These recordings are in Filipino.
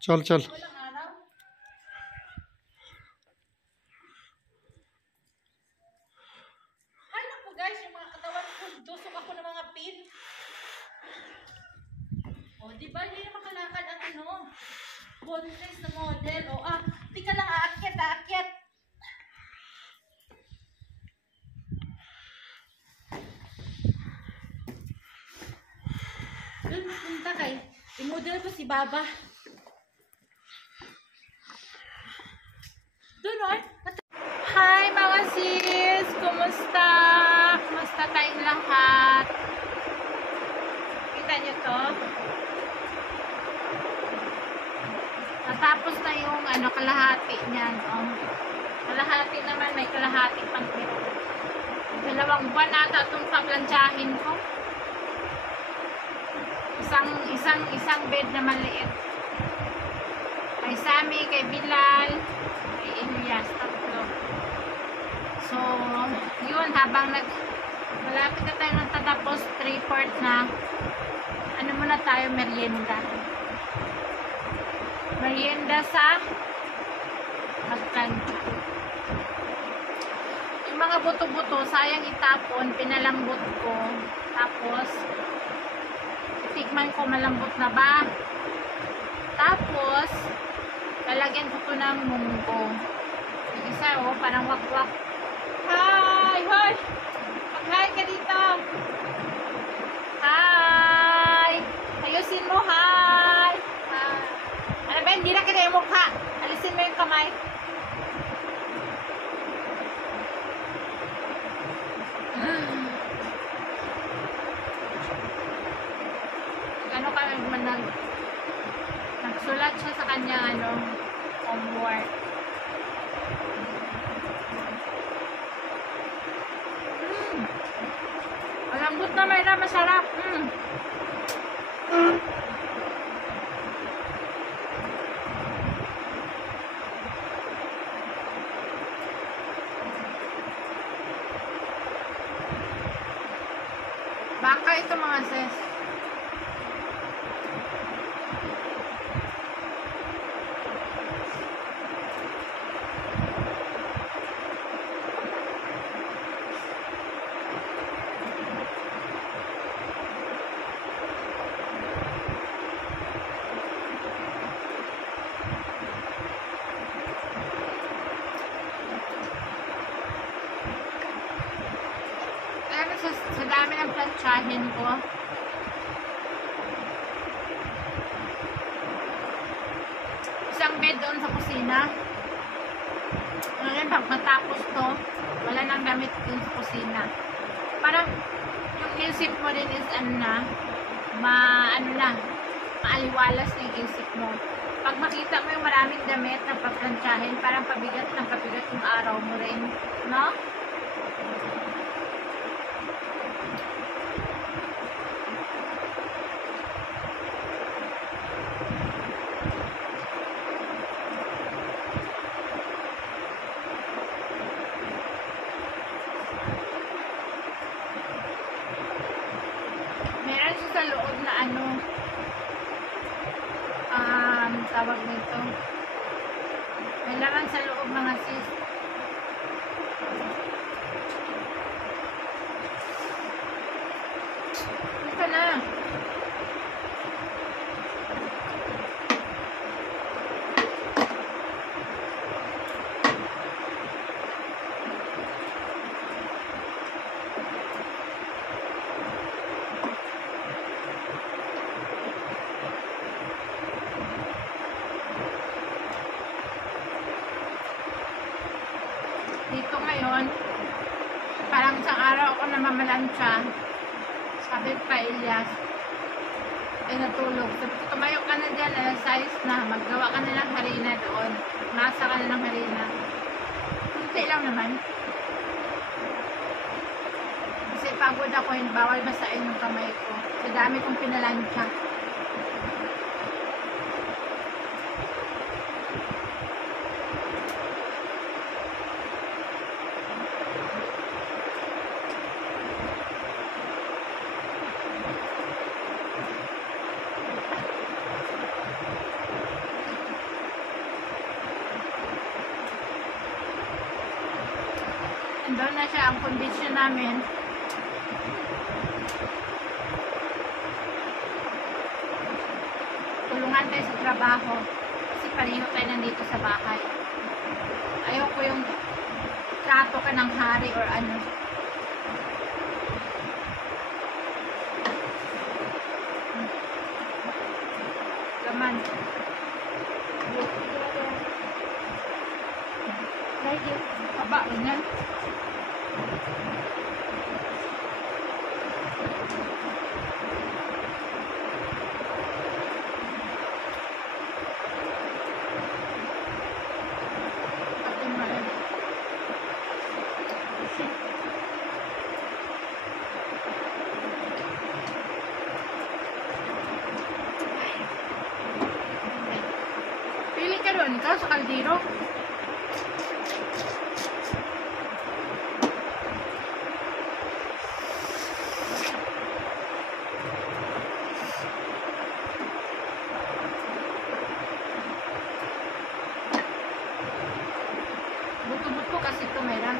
चल चल। Guys, yung mga katawan ko, dusok ako ng mga pin. O, di ba? Hindi na makalakad ang ano? Boneless na model. O, di ka lang aakyat. Doon, punta kay. I-model ko si Baba. Doon, o. Hi, mga sis! Kumusta? Kumusta tayong lahat? Kita nyo to? Natapos na yung kalahati niyan. Kalahati naman, may kalahati pang pito. 2 buwan ata itong paplansyahin ko. Isang bed na maliit. Kay Sammy, kay Bilal, kay Elias, tatlo. So, yun, habang malapit na tayo nang tatapos, 3/4 na, muna tayo, merienda. Merienda sa magkanta. Yung mga buto-buto, sayang itapon, pinalambot ko. Tapos, tikman ko malambot na ba. Tapos, lalagyan ko ito ng munggo. Yung isa, parang wakwak. Hi! Hoy! Mag-hi ka dito! Hi! Ayusin mo, hi! Ano ba, hindi na kita yung mukha. Alisin mo yung kamay. Ano ka nagsulat siya sa kanya homework. Malambot na, Mayra, masarap. Baka ito, mga sis. Sa dami ng plantsahin ko. Isang bed doon sa kusina. Ngayon, pag matapos to, wala nang gamit doon sa kusina. Parang, yung isip mo din is maaliwalas na yung isip mo. Pag makita mo yung maraming damit na paplantsahin, parang pabigat yung araw mo rin. No? Meron siya sa loob na tawag nito. May laman sa loob, mga sis. Ito na. Dito ngayon, parang isang araw ako namamalansya. Sabi pa Elias, natulog. Sabi ko, tumayo ka na dyan, size na, maggawa ka na ng harina doon. Masa ka na ng harina. Kunti lang naman. Kasi pagod ako, bawal basain yung kamay ko. Sa dami kong pinalansya. Nandun na siya ang kondisyon namin. Tulungan tayo sa trabaho. Kasi pareho tayo nandito sa bahay. Ayoko yung trato ka ng hari or ano. Laman. Lagi. Haba rin yan. Pili ka doon, ikaw sa kaldero. Buto-buto kasi ito meron.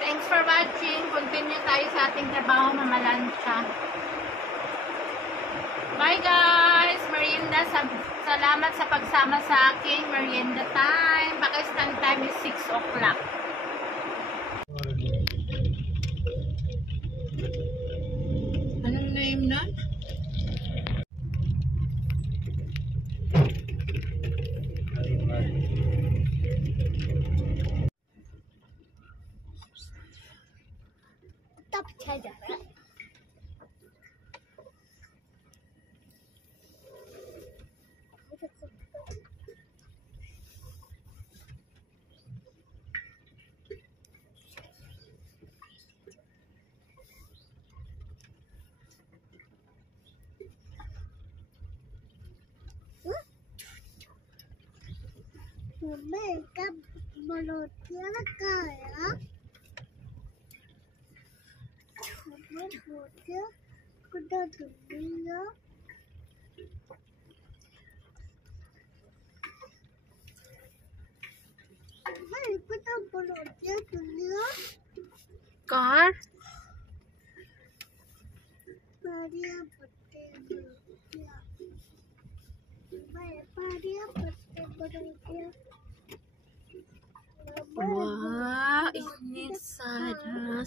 Thanks for watching. Continue tayo sa ating trabaho, mamalansya. Bye guys! Merienda. Salamat sa pagsama sa aking merienda time. Pakistan time is 6 o'clock. Anong name nun? Top charger. मैं कब बनोतिया लगाया मैं होते कुदा दुनिया मैं कुदा बनोतिया दुनिया Car? पारिया पत्ते बनोतिया मैं पारिया पत्ते बनोतिया Wow, init sana.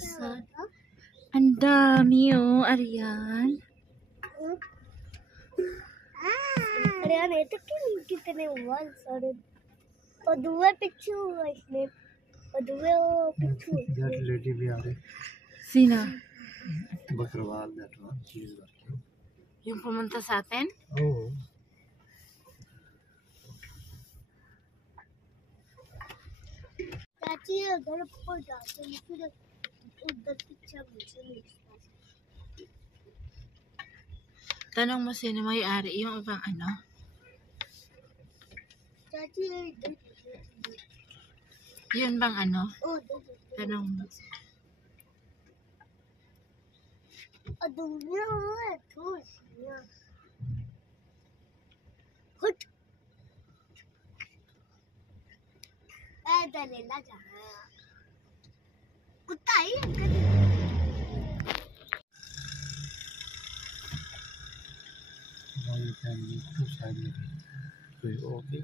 Ang dami oh, Arian. Ariana, ito कितने ones और दूसरे पिक्चर हुआ इसने और दूसरे पिक्चर That lady भी आ रही Sino? Bakarwal that one she is working. Yung pumunta sa atin? Oh, चाची अगर ऊपर जाते हैं फिर उधर पिक्चर मुझे मिलता है Tanong mo sino may-ari, yung ibang ano? चाची इधर Yun bang ano? Oh, dito. Tanong mo. दुनिया में खुशियाँ हुट पैदल ना जाना कुत्ता ही Now you can use two side mirror. So okay.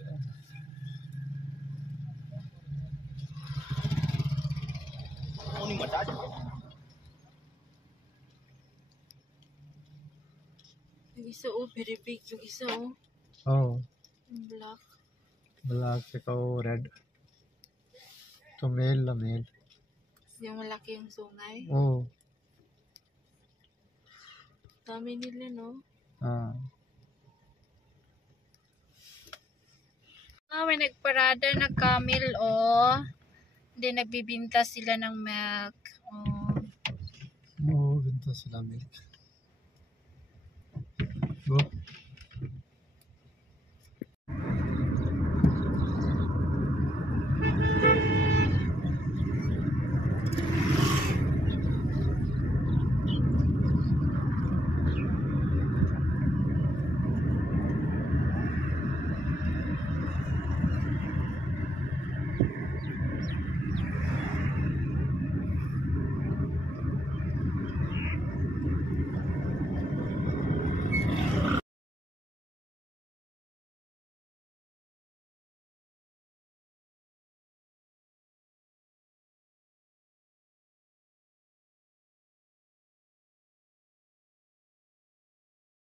Yung isa oh, very big. Yung isa oh, Oh, yung black. black saka red. So male la male. Yung malaki yung sungay. Oh, Dami nila no. ah. May nagparada na camel oh. Hindi nagbibinta sila ng milk. Oh. Oh, binta sila milk.